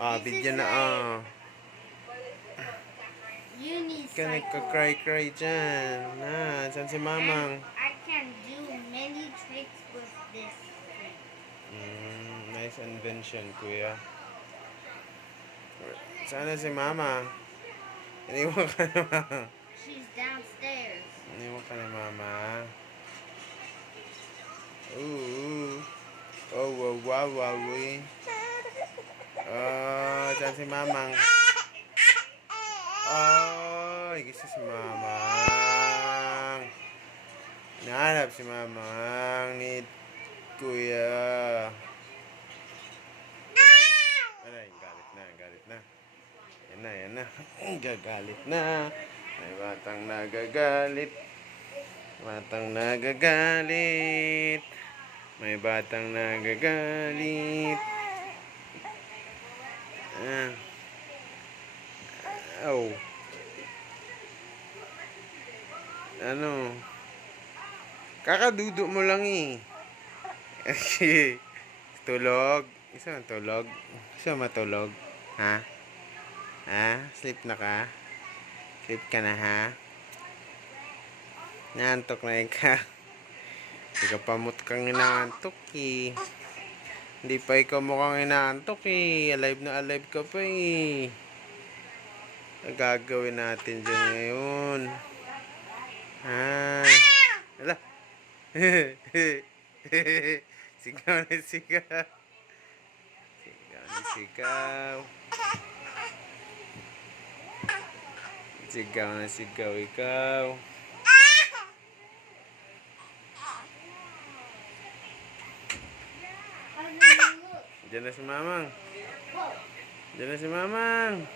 Ah, bigyan na ah. Ka Unicycle. nagka-cry-cry dyan. Saan si Mamang? I can do many tricks with this thing. Nice invention, kuya. Sana si Mama. Iniwan ka na Mama. She's downstairs. Iniwan ka na Mama. Ooh. Oh, wow, wow, wow, uy. Oh, saan si Mamang? Oh, gusto si Mamang. Nahanap si Mamang ni Kuya. Aray, galit na, galit na. Yan na, yan na. Gagalit na. May batang nagagalit. Batang nagagalit. May batang nagagalit. Ah. Oh. Ano? Kakadudo mo lang eh. Tulog. Isa ang tulog. Isa matulog. Ha? Ha? Sleep na ka? Sleep ka na ha? Naantok na ka. Pamut kang inaantok eh. Hindi pa ikaw mukhang inaantok eh. Alive na alive ka pa eh. Ang gagawin natin dyan ngayon? Ha? Ala. Sigaw na sigaw. Sigaw na sigaw. Sigaw na sigaw ikaw. Diyan na si Mamang. Diyan na si Mamang.